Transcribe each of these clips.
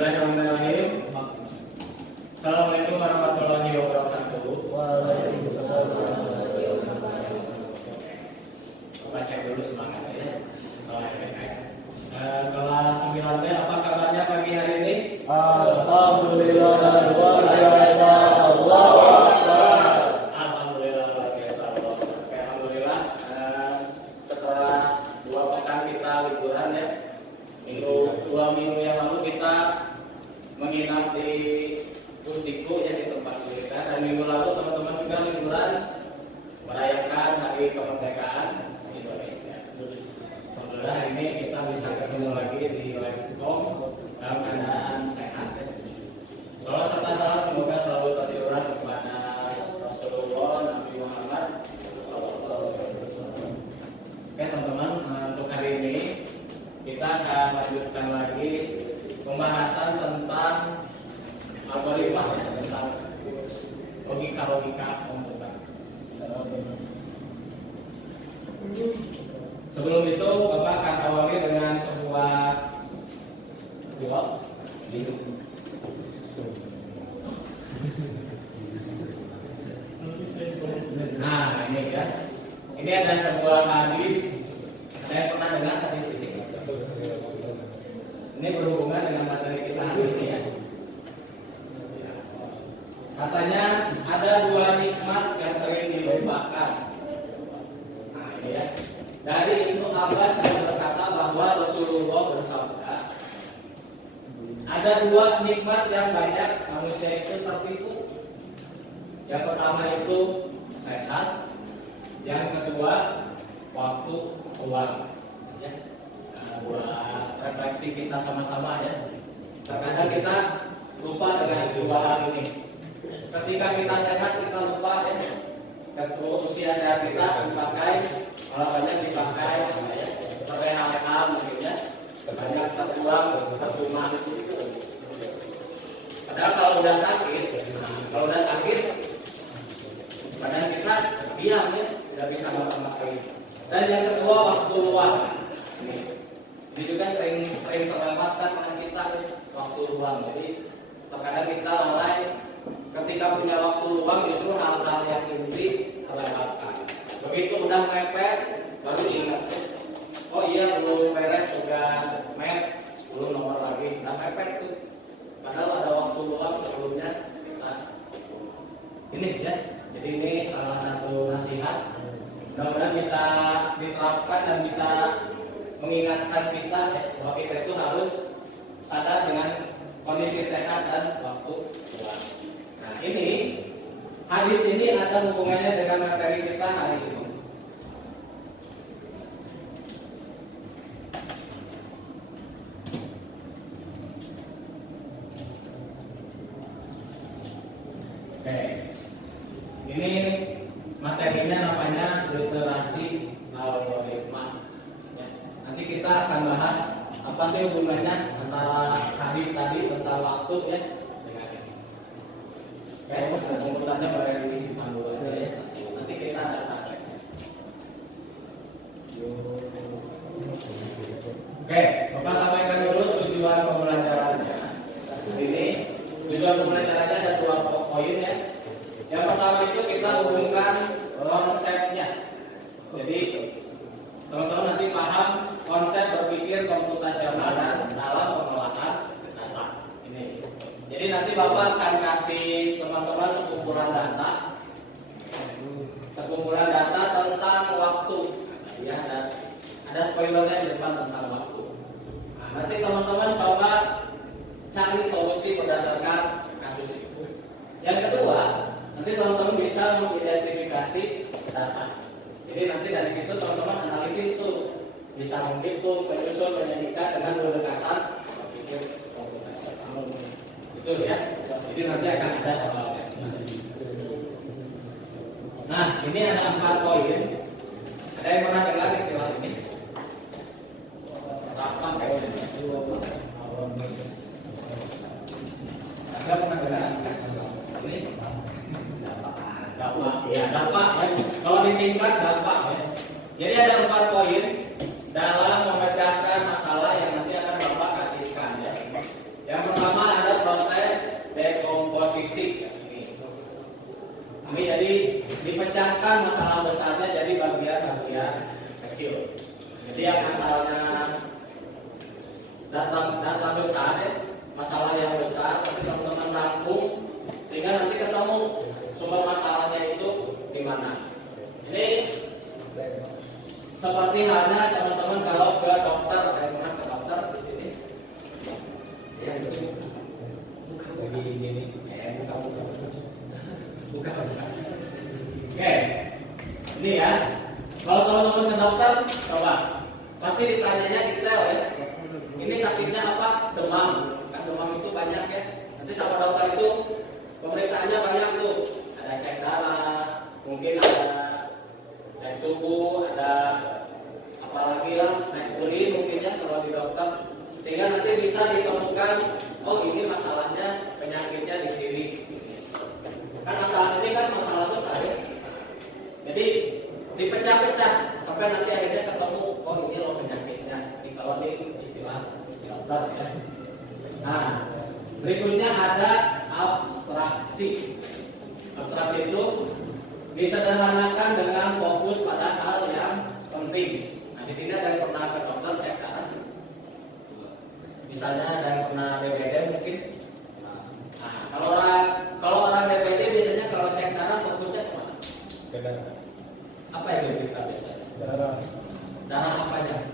Bismillahirrahmanirrahim. Assalamualaikum warahmatullahi wabarakatuh. Baca dulu semangatnya. Kelas 9B, apa kabarnya pagi hari ini? Alhamdulillah luar biasa. Allahu Akbar. Alhamdulillah luar biasa. Alhamdulillah. Setelah 2 pekan kita liburan ya, 2 minggu yang lalu kita menginap di Pusdikku ya, di tempat kita, dan minggu lalu teman-teman juga liburan merayakan hari kemerdekaan Indonesia. Alhamdulillah hari ini kita bisa ketemu lagi di Livescom dalam keadaan sehat. Salam serta salam semoga selalu tercurah kepada Rasulullah Nabi Muhammad. Oke teman-teman, untuk hari ini kita akan lanjutkan lagi pembahasan tentang algoritma ya, tentang logika komputer. Sebelum itu Bapak akan awali dengan sebuah quote. Nah ini ya, ini ada sebuah hadis. Saya pernah dengar hadis ini. Ini berhubungan dengan materi kita hari ini ya. Katanya ada 2 nikmat yang sering dilupakan. Nah ini ya. Dari Ibnu Abbas yang berkata bahwa Rasulullah bersabda, ada 2 nikmat yang banyak manusia itu tertipu. Yang pertama itu sehat, yang kedua waktu luang. Ya. Buat refleksi kita sama-sama ya. Terkadang kita lupa dengan 2 hal ini. Ketika kita sehat kita lupa ya. Ketika usia sehat kita dipakai, malah banyak dipakai ya. Terleha-leha mungkin ya. Banyak terbuang, tercuma. Padahal kalau udah sakit, badan kita diam ya, tidak bisa ngapa-ngapain. Dan yang kedua waktu luang. Ini juga sering terlewatkan dengan kita waktu luang. Jadi terkadang kita lalai ketika punya waktu luang, itu hal-hal yang inti terlewatkan. Begitu udah mepet baru ingat, oh iya belum beres tugas met 10 nomor lagi, udah mepet tuh. Padahal ada waktu luang sebelumnya. Nah, ini ya. Jadi ini salah satu nasihat. Mudah-mudahan bisa diterapkan dan bisa mengingatkan kita bahwa kita itu harus sadar dengan kondisi sehat dan waktu luang. Nah ini hadis ini ada hubungannya dengan materi kita hari ini. Oke, ini materinya namanya literasi algoritma. Nanti kita akan bahas apa sih hubungannya antara hadis tadi tentang waktu ya dengan ini. Kayak komputernya boleh disimpan dulu aja ya. Nanti kita ada praktek. Oke, Bapak sampaikan dulu tujuan pembelajarannya. Ini tujuan pembelajarannya ada 2 poin ya. Yang pertama itu kita hubungkan konsepnya. Jadi teman-teman nanti paham konsep berpikir komputasional dalam pengolahan data. Ini. Jadi nanti Bapak akan kasih teman-teman sekumpulan data tentang waktu. Ya, ada spoilernya di depan tentang waktu. Nah, nanti teman-teman coba cari solusi berdasarkan kasus itu. Yang kedua, nanti teman-teman bisa mengidentifikasi data. Jadi nanti dari situ teman-teman analisis tuh, bisa menghitung, menyusun, menyanyikan dengan pendekatan berpikir komputasional. Itu ya. Jadi nanti akan ada soalnya. Nah, ini ada 4 poin. Ada yang pernah dengar istilah ini? Apa kayak ini? Ada pernah dengar? Ini dampak ya. Kalau disingkat dampak ya. Jadi ada 4 poin dalam memecahkan masalah yang nanti akan Bapak kasihkan ya. Yang pertama data besar ya, masalah yang besar, tapi teman-teman rangkum sehingga nanti ketemu sumber masalahnya itu di mana. Ini seperti halnya teman-teman kalau ke dokter, saya pernah ke dokter di sini. Ya, bukan Oke, ini ya. Kalau teman-teman ke dokter, coba pasti ditanyanya detail ya. Ini sakitnya apa? Demam. Kan demam itu banyak ya. Nanti sama dokter itu pemeriksaannya banyak tuh. Ada cek darah, mungkin ada cek suhu, ada apalagi lah, tes urin mungkin ya kalau di dokter. Sehingga nanti bisa ditemukan, oh ini masalahnya penyakitnya di sini. Kan masalah ini kan masalah besar ya. Jadi dipecah-pecah sampai nanti akhirnya ketemu, oh ini loh penyakitnya. Ini kalau ini istilah dokter ya. Nah, berikutnya ada abstraksi. Abstraksi itu disederhanakan dengan fokus pada hal yang penting. Nah, di sini ada yang pernah ke dokter cek darah. Misalnya ada yang pernah DBD mungkin. Nah, kalau orang DBD biasanya kalau cek darah fokusnya kemana? Darah. Apa yang diperiksa biasanya? Darah. Darah apa aja?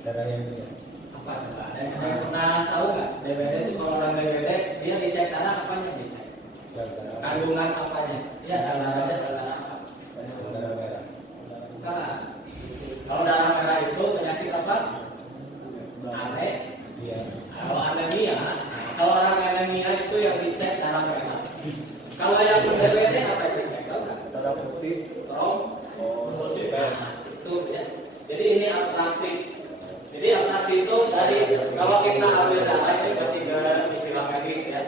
Darah yang ini. Apa? Ada yang pernah tahu nggak? DBD itu kalau orang DBD dia dicek darah apanya dicek? Kandungan apanya? Ya sel darahnya sel darah apa? Darah merah. Bukan. Kalau darah merah itu penyakit apa? Iya. Kalau anemia, kalau orang anemia itu yang dicek darah merah. Kalau yang DBD apa yang dicek? Tahu nggak? Darah putih. Trombosit. Itu ya. Jadi ini abstraksi. Jadi abstraksi itu dari kalau kita ambil darah itu pasti ke istilah medis ya.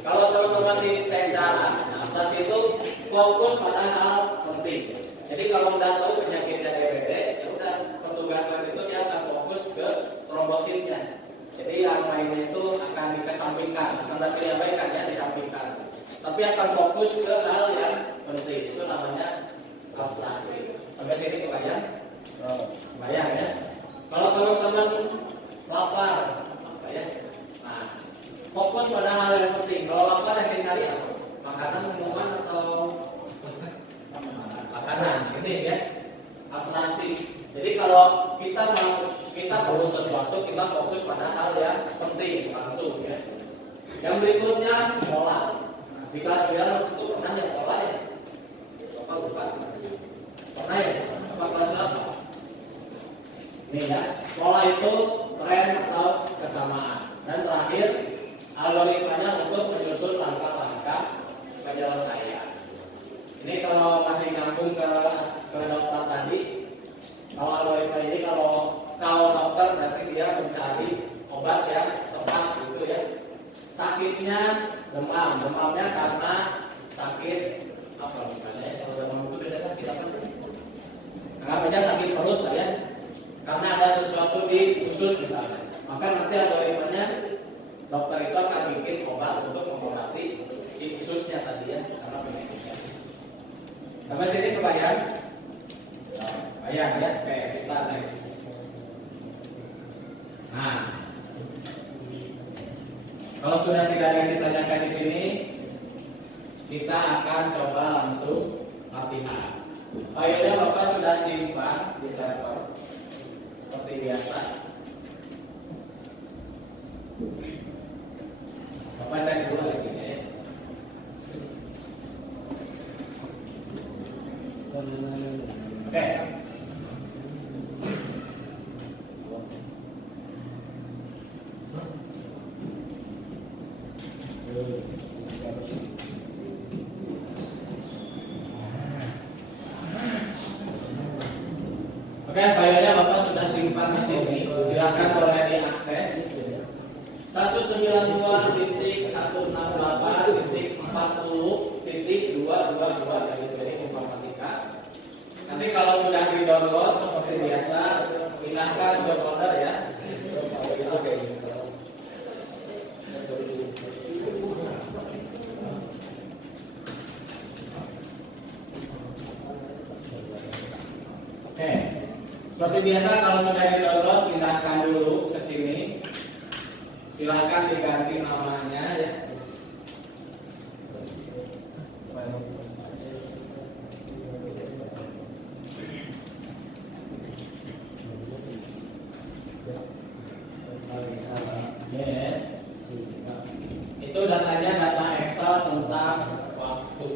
Kalau teman-teman dicek darah, abstraksi itu fokus pada hal penting. Jadi kalau udah tahu penyakitnya DBD, ya udah petugas lab itu dia akan fokus ke trombositnya. Jadi yang lainnya itu akan dikesampingkan, akan diabaikan ya disampingkan. Tapi akan fokus ke hal yang penting. Itu namanya abstraksi. Sampai sini kebayang? Bayang ya. Kalau teman-teman lapar, apa ya? Nah, fokus pada hal yang penting. Kalau lapar yang dicari apa? Makanan, minuman atau makanan? Ini ya, abstraksi. Jadi kalau kita perlu sesuatu, kita fokus pada hal yang penting langsung ya. Yang berikutnya pola. Di kelas 9 itu pernah yang pola ya? Apa lupa? Pernah ya? Apa kelas berapa? Ini ya, pola itu tren atau kesamaan. Dan terakhir, algoritmanya untuk menyusun langkah-langkah penyelesaian. Ini kalau masih nyambung ke dokter tadi, kalau algoritma ini kalau dokter berarti dia mencari obat yang tepat gitu ya. Sakitnya demam, demamnya karena sakit apa misalnya? Kalau demam itu biasanya kita apa? Anggap aja sakit perut lah ya. Karena ada sesuatu di usus misalnya, maka nanti algoritmanya dokter itu akan bikin obat untuk mengobati si ususnya tadi ya, karena penyakitnya. Sampai sini kebayang? Bayang ya, oke kita next. Nah, kalau sudah tidak ada yang ditanyakan di sini, kita akan coba langsung latihan. Filenya Bapak sudah simpan di server seperti biasa. Bapak cek dulu lagi ya. Oke. Oke, filenya Bapak sudah simpan di sini. Silakan boleh diakses. 192.168.40.222 dari informatika. Nanti kalau sudah di-download seperti biasa, pindahkan ke folder ya. Oke. Seperti biasa kalau sudah di-download pindahkan dulu akan diganti namanya ya. Yes. Itu datanya data Excel tentang waktu.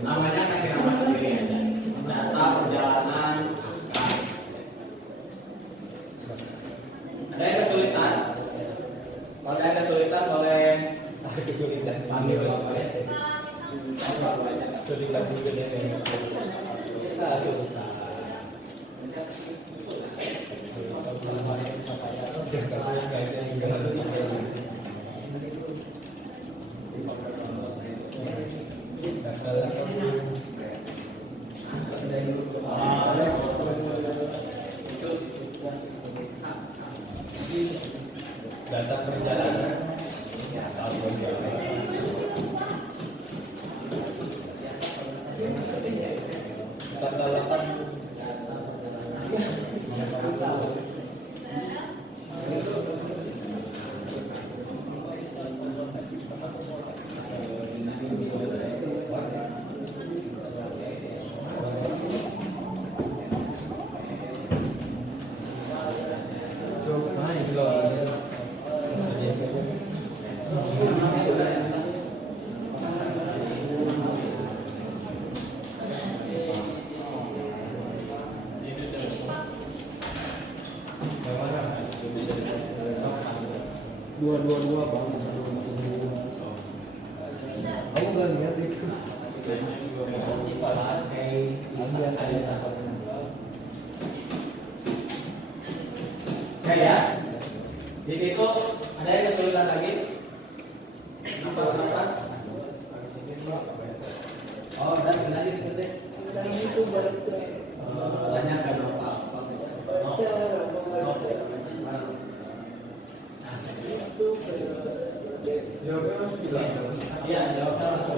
Namanya kasih nama sendiri aja. Data perjalanan askar. Ada yang kesulitan? Kalau ada kesulitan boleh panggil bapak ya. Kesulitan juga ya. Kita susah. Data perjalanan. Data lapan. Dua bang. Aku nggak lihat itu. Ya. Di situ ada yang kesulitan lagi? Apa? Oh, dan nanti dikete. Itu baru Tanyakan apa? jawabnya harus bilang. Iya, jawabnya langsung.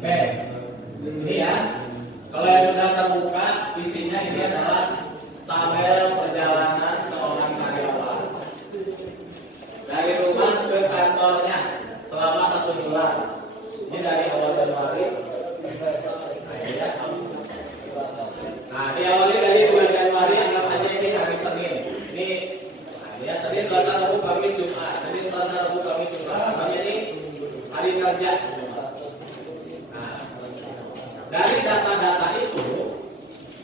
Oke, ini ya. Kalau yang sudah terbuka, isinya ini adalah tabel perjalanan seorang karyawan dari rumah ke kantornya selama 1 bulan. Ini dari awal Januari. Nah, diawali dari bulan Januari, anggap aja ini hari Senin. Ini ya, Senin, Selasa, Rabu, Kamis, Jumat. Senin, Selasa, Rabu, Kamis, Jumat. Asalnya ini hari kerja. Nah, dari data-data itu,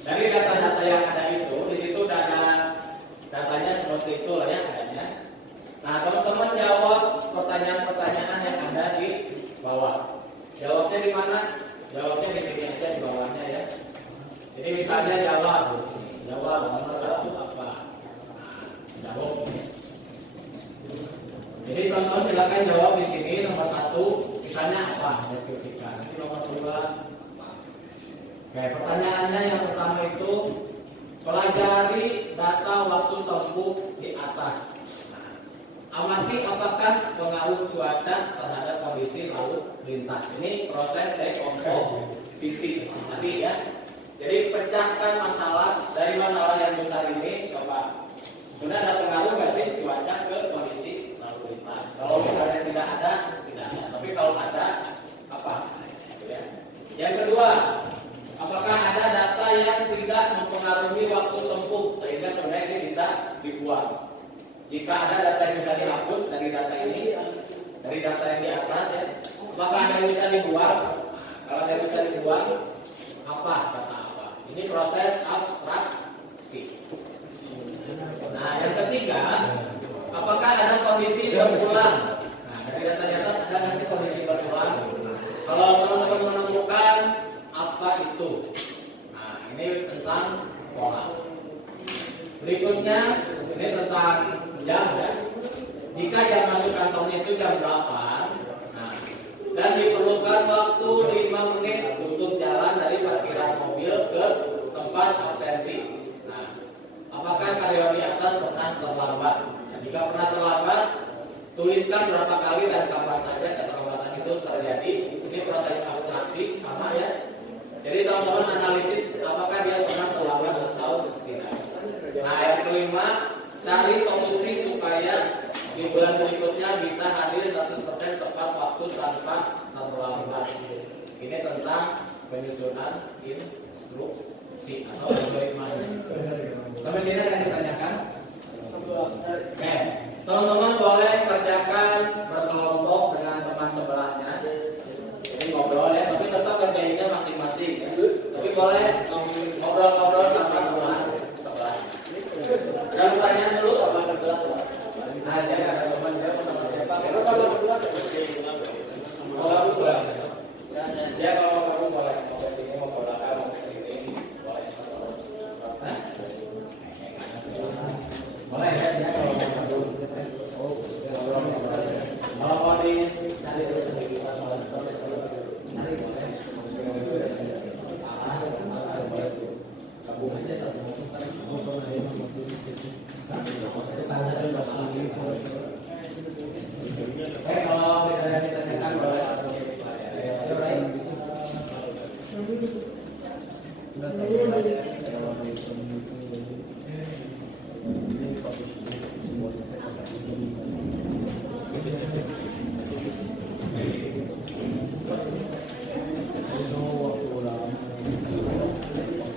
dari data-data yang ada itu, di situ udah ada datanya seperti itu lah ya adanya. Nah, teman-teman jawab pertanyaan-pertanyaan yang ada di bawah. Jawabnya di mana? Jawabnya di sini aja di bawahnya ya. Jadi misalnya jawab, nomor 1 apa? Nah, jawab. Jadi teman-teman silakan jawab di sini nomor 1, misalnya apa? Deskripsikan. Nanti nomor 2 apa? Oke, pertanyaannya yang pertama itu pelajari data waktu tempuh di atas. Amati apakah pengaruh cuaca terhadap kondisi lalu lintas. Ini proses dekomposisi tadi ya. Jadi pecahkan masalah dari masalah yang besar ini, coba sudah ada pengaruh nggak sih cuaca ke kondisi lalu lintas? Kalau misalnya tidak ada, Tapi kalau ada apa? Ya. Yang kedua, apakah ada data yang tidak mempengaruhi waktu tempuh sehingga sebenarnya ini bisa dibuang? Jika ada data yang bisa dihapus dari data ini, dari data yang di atas ya, apakah ada yang bisa dibuang? Kalau ada yang bisa dibuang, apa kata apa? Ini proses abstraksi. Nah, yang ketiga, apakah ada kondisi berulang? Nah, dari data di atas ada nanti kondisi berulang. Kalau teman-teman menemukan apa itu? Nah, ini tentang pola. Berikutnya, ini tentang jam ya. Jika jam masuk kantornya itu jam 8, nah, dan diperlukan waktu 5 menit untuk jalan dari parkiran mobil ke tempat absensi. Nah, apakah karyawan di atas pernah terlambat? Nah, jika pernah terlambat, tuliskan berapa kali dan kapan saja keterlambatan itu terjadi. Ini proses abstraksi sama ya. Jadi teman-teman analisis apakah dia pernah terlambat atau tidak. Nah, yang kelima, cari solusi supaya di bulan berikutnya bisa hadir 100% tepat waktu tanpa terlambat. Ini tentang penyusunan instruksi atau bagaimana. Sampai sini ada yang ditanyakan? Oke, teman-teman boleh kerjakan berkelompok dengan teman sebelahnya. Jadi ngobrol ya, tapi tetap kerjainnya masing-masing ya. Tapi boleh ngobrol-ngobrol sama teman sebelah. Ada pertanyaan dulu sama sebelah. Nah, jadi ada teman saya sama siapa? Kalau berdua ya, kalau kamu boleh mau ke sini, mau ke belakang, mau ke sini, boleh. Hah? Boleh ya, ya kalau mau di cari terus lagi cari boleh. Gabung aja satu. Kalau ditanyakan boleh.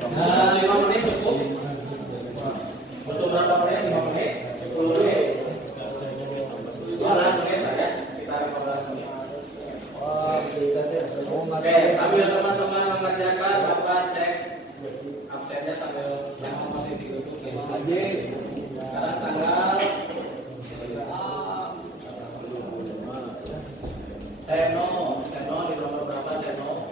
Nah, 5 menit cukup. Untuk berapa menit? 5 menit? 10 menit? 15 menit ya? Sekitar 15 menit. Oke, sambil teman-teman mengerjakan, Bapak cek absennya sambil yang masih ditutup ya. Sekarang tanggal Seno di nomor berapa Seno?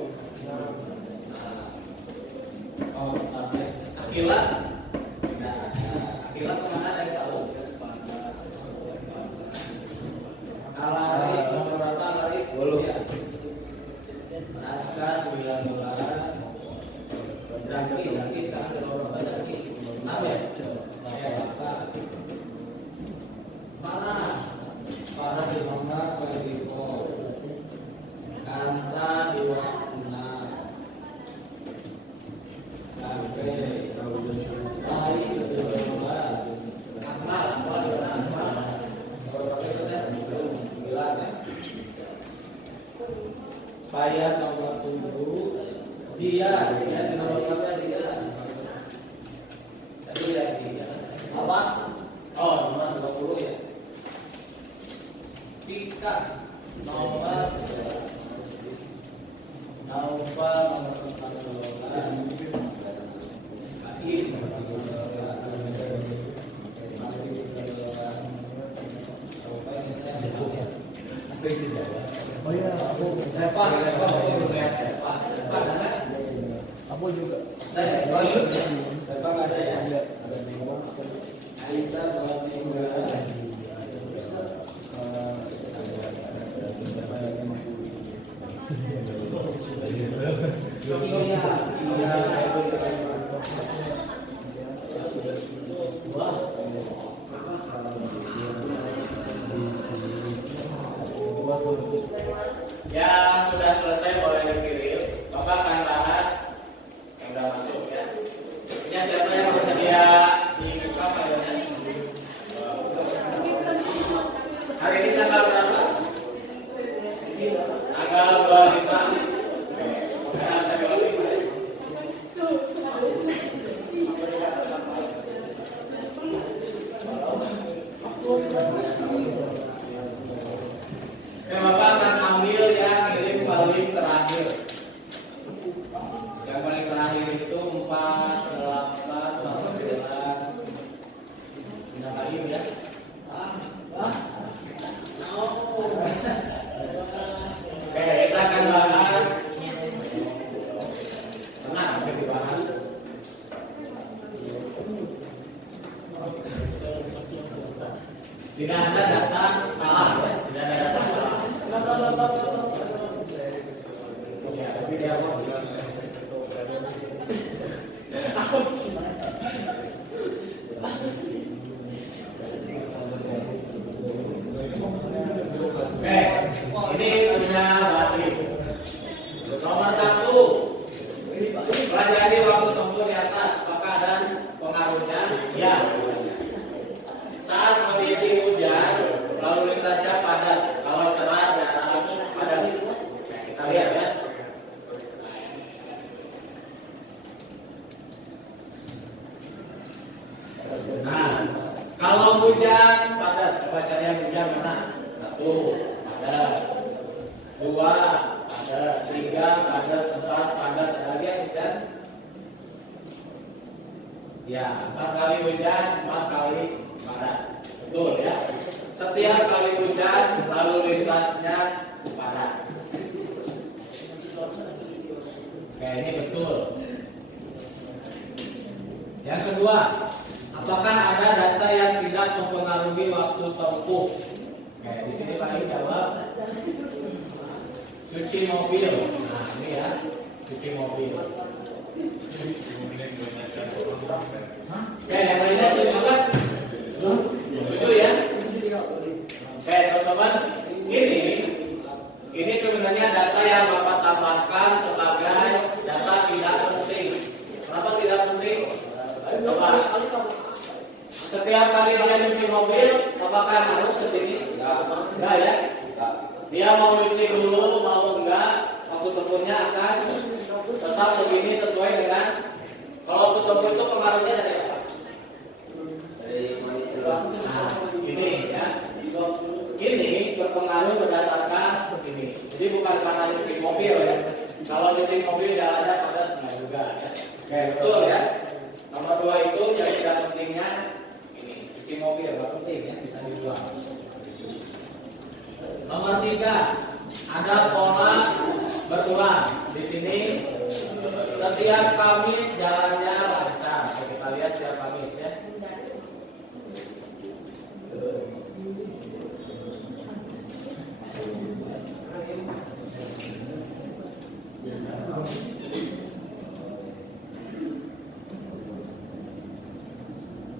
Akila? Nah, Akila kemana ada yang tahu? Alari nomor berapa Alari? 10 ya. Naskah 19. Daki sekarang di nomor berapa Daki? 6 ya? Ya, Bapak. Farah di nomor 24. Kansa 26. Sampai hari kedua Akmal di mana Akmal? Berapa sudah? 9 ya. Bayar nomor 7. Dia di nomor berapa dia? Tadi lihat dia. Apa? Oh, nomor 20 ya. Pika nomor Naufa nomor 14. Oh iya, Siapa aku juga. saya nggak ada ya. Ada bingung. Alisa bawa yang sudah selesai boleh dikirim. Bapak akan bahas yang sudah masuk ya. Ini siapa yang bersedia dibuka filenya? Tidak ada data salah ya, tidak ada data salah. Ya, tapi dia mau bilang. Oke, ini punya berarti. Nomor 1, pelajari waktu tempuh di atas. Apakah ada pengaruhnya? Ya. Saat kondisi hujan, lalu lintasnya padat. Kalau cerah dan padat. Kita lihat ya. Nah, kalau hujan padat, coba cari yang hujan mana? 1, padat. 2, padat. 3, padat. 4, padat. Ada lagi yang hujan? Ya, 4 kali hujan, 4 kali padat. Betul ya. Setiap kali hujan, lalu lintasnya padat. Oke, ini betul. Yang kedua, apakah ada data yang tidak mempengaruhi waktu tempuh? Oke, di sini Pak I jawab. Cuci mobil. Nah, ini ya, cuci mobil. Oke, yang lainnya setuju kan? Setuju ya? Oke, teman-teman, ini sebenarnya data yang Bapak tambahkan sebagai data tidak penting. Kenapa tidak penting? Coba. Setiap kali dia nyuci mobil, apakah harus ke sini? Enggak ya? Dia mau nyuci dulu, mau enggak, waktu tempuhnya akan tetap begini sesuai dengan. Kalau waktu tempuh itu pengaruhnya dari apa? Dari kondisi. Nah, ini ya. Ini berpengaruh berdasarkan ini. Jadi bukan karena nyuci mobil ya. Kalau nyuci mobil jalannya padat enggak juga ya. Oke, betul ya. Nomor 2 itu yang tidak pentingnya ini, cuci mobil enggak penting ya, bisa dibuang. Nomor 3, ada pola berulang. Di sini setiap Kamis jalannya lancar. Kita lihat setiap Kamis ya.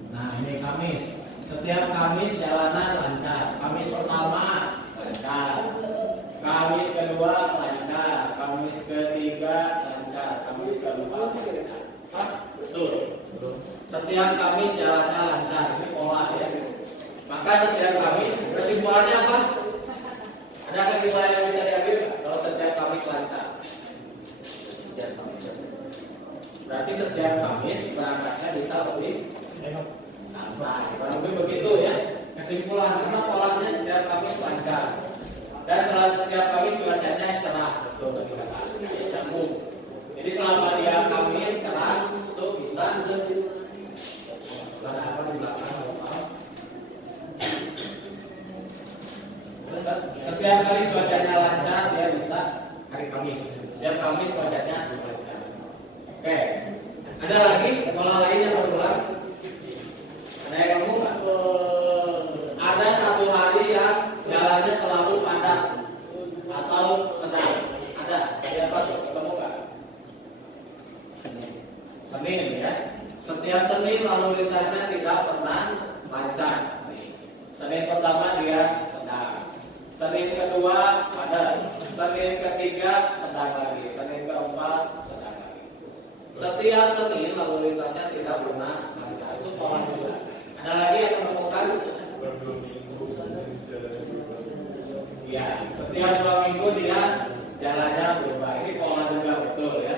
Nah, ini Kamis. Setiap Kamis jalanan lancar. Kamis pertama lancar. Kamis kedua lancar. Kamis ketiga lancar. Kamis keempat lancar. Hah? Betul. Setiap Kamis jalannya lancar. Ini pola ya. Maka setiap Kamis, kesimpulannya apa? Ada kesimpulan yang bisa diambil nggak? Kalau setiap Kamis lancar. Setiap Kamis lancar. Berarti setiap Kamis berangkatnya bisa lebih santai. Kurang lebih begitu ya. Kesimpulan, karena polanya setiap Kamis lancar. Dan setelah setiap Kamis cuacanya cerah. Betul tadi kata saya nyambung. Jadi selama dia Kamis cerah, itu bisa ada apa di belakang? Setiap kali cuacanya lancar, dia bisa hari Kamis. Setiap Kamis cuacanya lancar. Oke. Ada lagi pola lain yang berulang? Ada yang ngomong nggak? Ada satu hari yang jalannya selalu padat atau sedang. Ada. Siapa tuh? Ketemu nggak? Senin ya. Setiap Senin lalu lintasnya tidak pernah lancar. Senin pertama dia sedang. Senin kedua padat. Senin ketiga sedang lagi. Senin keempat sedang lagi. Setiap Senin lalu lintasnya tidak pernah lancar. Itu pola juga. Ada lagi yang menemukan? Ya, setiap 2 minggu dia jalannya berubah. Ini pola juga betul ya.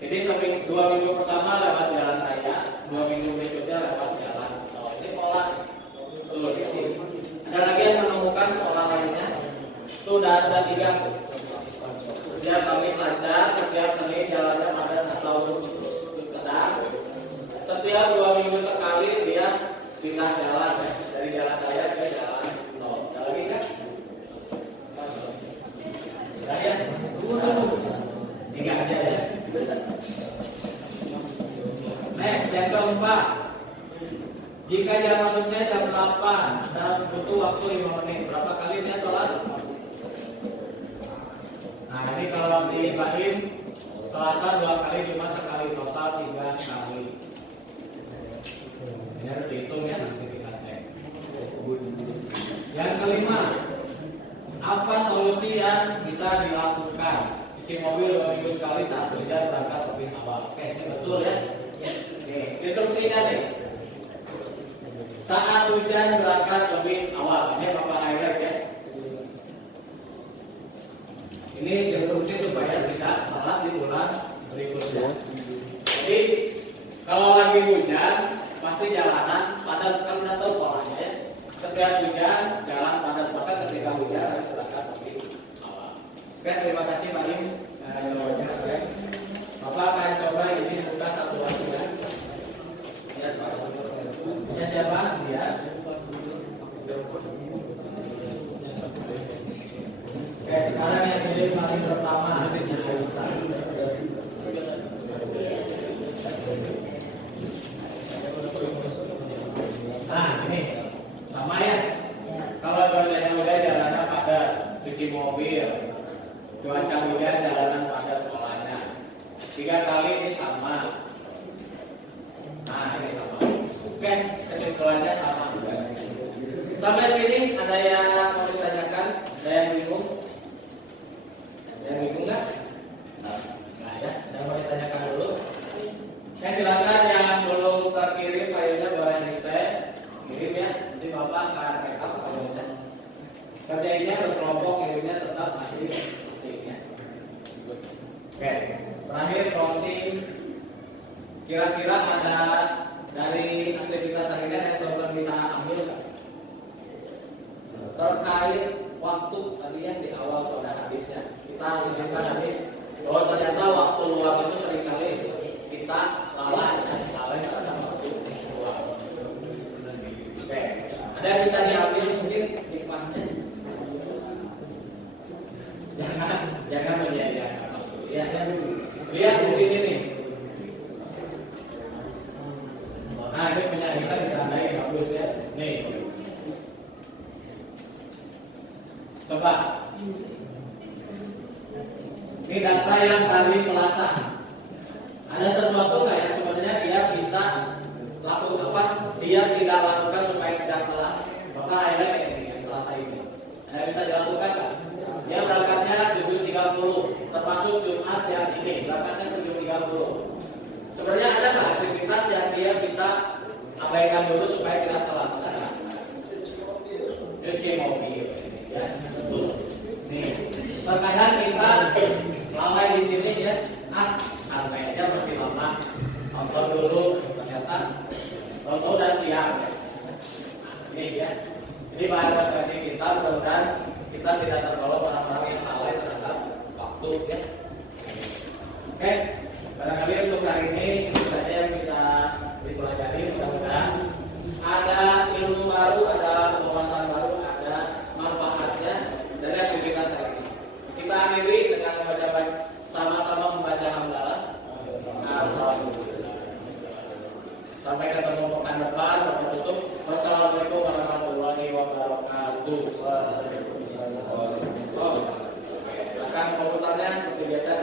Jadi 2 minggu pertama lewat jalan raya, 2 minggu berikutnya lewat jalan tol. Ini pola betul di sini. Ada lagi yang menemukan pola lainnya? Sudah ada 3. Setiap Kamis lancar, setiap Senin jalannya padat atau sedang. Setiap 2 minggu sekali dia pindah jalan ya, dari jalan raya ke jalan tol. Ada lagi kan? Ada ya? 3 aja ya. Next, yang keempat. Jika dia masuknya jam 8 dan butuh waktu 5 menit, berapa kali dia sholat? Nah ini kalau dihitung Selasa 2 kali, Jumat sekali, total 3 kali. Ini harus dihitung ya, nanti kita cek. Yang kelima, apa solusi yang bisa dilakukan? Cuci mobil 2 minggu sekali saat hujan berangkat lebih awal. Oke, ini betul ya? Oke, instruksinya nih. Saat hujan berangkat lebih awal. Ini Bapak highlight ya. Ini instruksi supaya tidak salah di bulan berikutnya. Jadi kalau lagi hujan pasti jalanan padat, kan udah tahu polanya ya. Setiap hujan jalan padat, maka ketika hujan harus berangkat lebih awal. Oke, terima kasih Pak Im. Jawabannya Bapak akan coba ini buka satu lagi ya. Lihat Pak. Punya siapa? Dia. Oke, sekarang yang jadi paling pertama adanya Aisyah. Nah, ini sama ya. Kalau cuacanya udah jalanan padat, cuci mobil. Cuaca hujan jalanan padat polanya. 3 kali ini sama. Nah, ini sama. Oke, kesimpulannya sama. Sampai sini ada yang mau ditanyakan? Ada yang bingung? Yang bingung nggak? Nah ya, yang mau ditanyakan dulu. Silakan yang belum terkirim filenya boleh di share, kirim ya. Nanti Bapak akan backup filenya. Kerjanya berkelompok, kirimnya tetap masih ya. Oke, terakhir closing. Kira-kira ada dari aktivitas hari ini yang teman-teman bisa ambil nggak? Terkait waktu tadi yang di awal pada habisnya kita sebutkan tadi bahwa ternyata waktu luang itu seringkali kita lalai terhadap waktu luang. Oke, ada yang bisa diambil mungkin hikmahnya. Jangan menjadikan ya, lihat di sini nih. Nah ini punya bisa ditandai bagus ya. Nih. Coba. Ini data yang hari Selasa. Ada sesuatu nggak yang sebenarnya dia bisa lakukan apa? Dia tidak lakukan supaya tidak telat. Maka highlight ini yang Selasa ini. Ada bisa dilakukan nggak? Dia berangkatnya 7.30, termasuk Jumat yang ini berangkatnya 7.30. Sebenarnya ada nggak aktivitas yang dia bisa abaikan dulu supaya tidak telat? Cuci mobil. Ya, betul. Nih, terkadang kita lama di sini ya, sampai aja masih lama. Nonton dulu, ternyata nonton udah siang. Ini ya. Jadi bahan refleksi kita mudah-mudahan kita tidak terbawa orang-orang yang lalai terhadap waktu ya. Oke, barangkali untuk hari ini itu saja yang bisa dipelajari. Mudah-mudahan ada ilmu baru, ada wawasan baru, ada manfaatnya dari aktivitas hari ini. Kita akhiri dengan sama-sama membaca hamdalah. Sampai ketemu pekan depan. Bapak tutup. Wassalamualaikum warahmatullahi wabarakatuh. Silakan komputernya seperti biasa.